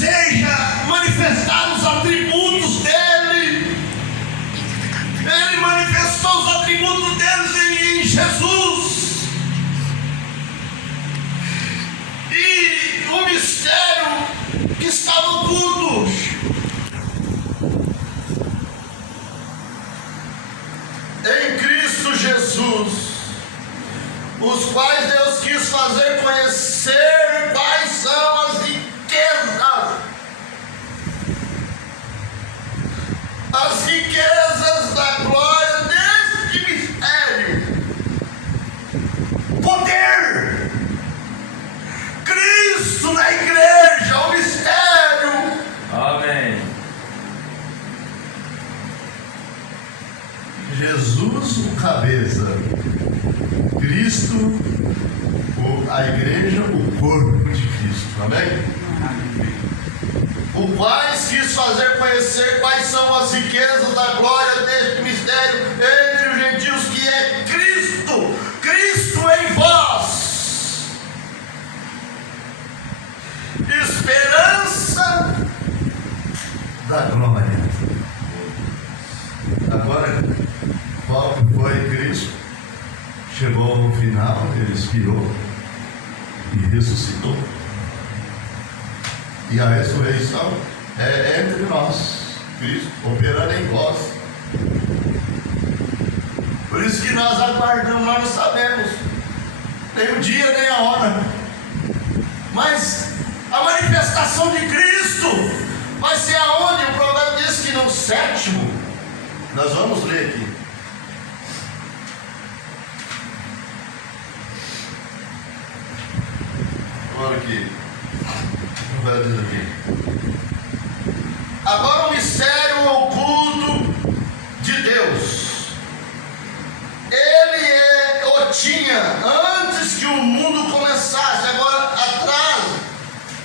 deseja manifestar os atributos dele. Ele manifestou os atributos dele em Jesus. E o mistério que estava oculto, em Cristo Jesus, os quais Deus quis fazer conhecer quais são as riquezas da glória deste mistério. Poder, Cristo na igreja, o mistério. Amém. Jesus, o cabeça, Cristo, a igreja, o corpo de Cristo. Amém? O quais quis fazer conhecer quais são as riquezas da glória deste mistério entre os gentios, que é Cristo, Cristo em vós, esperança da glória. Agora, qual foi Cristo? Chegou ao final, ele expirou e ressuscitou. E a ressurreição é entre nós, Cristo operando em vós. Por isso que nós aguardamos, nós não sabemos nem o dia nem a hora, mas a manifestação de Cristo vai ser aonde? O provérbio diz que no sétimo. Nós vamos ler aqui. Olha aqui. Vai dizer aqui. Agora o mistério oculto de Deus. Ele tinha antes que o mundo começasse. Agora atrás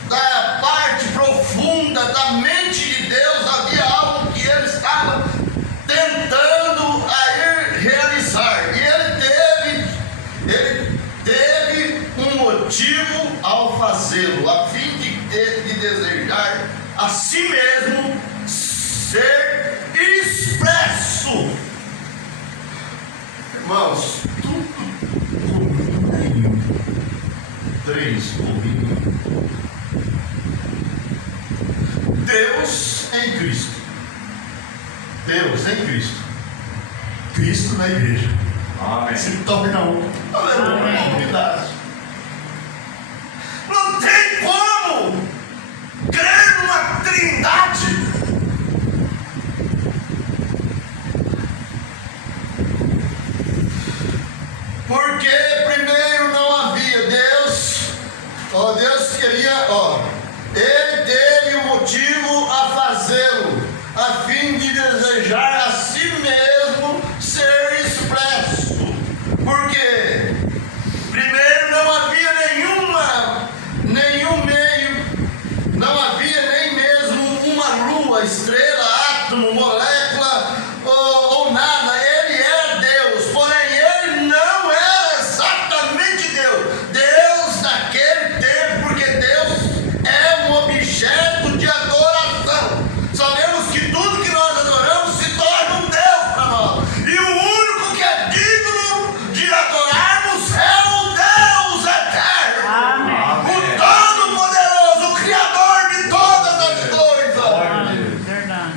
da parte profunda da mente de Deus havia algo que ele estava tentando a realizar. E ele teve um motivo ao fazê-lo, a fim de desejar a si mesmo ser expresso. Irmãos, tudo comigo. 3 comigo. Deus em Cristo. Deus em Cristo. Cristo na igreja. Amém. Se torna um. Aleluia. Novidade. Não tem como crer numa trindade porque primeiro não havia Deus. Deus queria, ele teve o motivo a fazê-lo, a fim de desejar a si mesmo ser expresso. Porque primeiro não havia nenhum meio, não havia nem mesmo uma lua, estrela, átomo, molécula ou nada. Ele era Deus, porém ele não era exatamente Deus. Deus naquele tempo, porque Deus é um objeto de adoração. Sabemos que tudo que nós adoramos se torna um Deus para nós. E o único que é digno de adorarmos é o Deus eterno. Amém. O Todo-Poderoso, o Criador de todas as coisas. Verdade.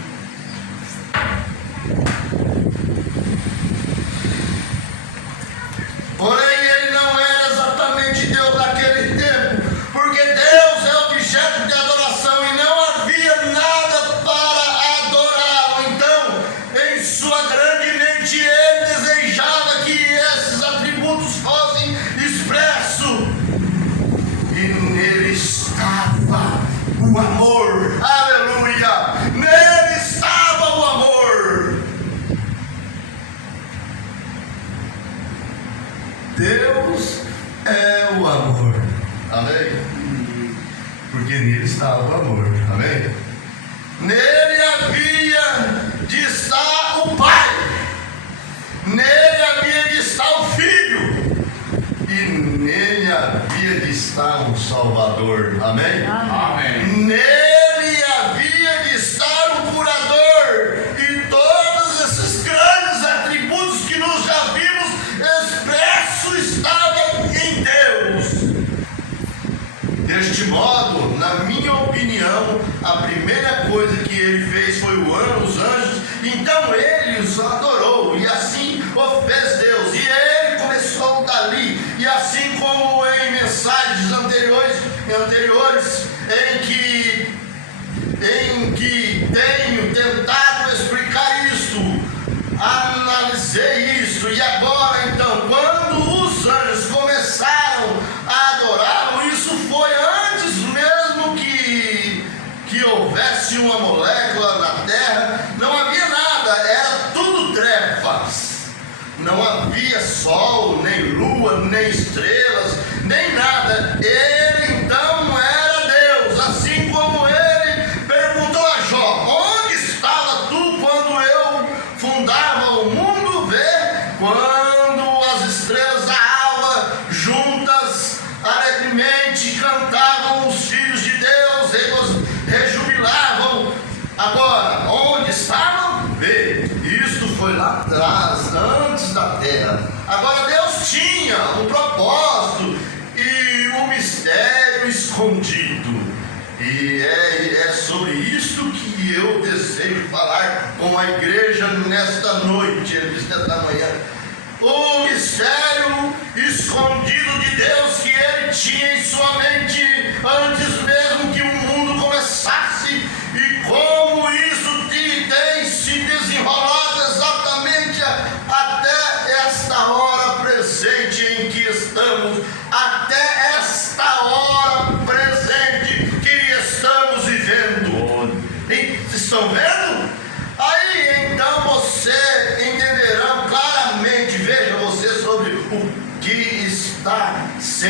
Porém, ele não era exatamente Deus naquele tempo, porque Deus é objeto de adoração e não havia nada para adorá-lo. Então, em sua grande mente, ele desejava que esses atributos fossem expressos. E nele estava o amor. Aleluia! Nele estava o amor. Deus é o amor. Amém? Porque nele estava o amor. Amém? Nele havia de estar o Pai. Nele havia de estar o Filho. E nele havia de estar o Salvador. Amém? Amém. Nele modo, na minha opinião, a primeira coisa que ele fez foi os anjos, então ele os adorou, e assim o fez Deus, e ele começou dali, e assim como em mensagens anteriores em que tenho tentado explicar isto, analisei isso, e agora então, quando os anjos começaram a adorá-lo, isso foi antes mesmo que houvesse uma molécula na terra, não havia nada, era tudo trevas, não havia sol, nem lua, nem estrelas, nem nada. Ele então era Deus, assim como ele perguntou a Jó: onde estava tu quando eu fundava o mundo? Vê, quando as estrelas da alva juntas alegremente cantavam, os filhos de Deus rejubilavam. Agora, onde estavam? Vê, isto foi lá atrás, antes da terra. Agora Deus tinha um propósito e um mistério escondido. E é sobre isso que eu desejo falar com a igreja nesta noite, nesta manhã. O mistério escondido de Deus que ele tinha em sua mente antes mesmo que o mundo começasse, e como isso tem se desenrolado exatamente até esta hora presente em que estamos, até esta hora presente que estamos vivendo. E estão vendo? Aí então você entenderão claramente, veja você sobre o que está sendo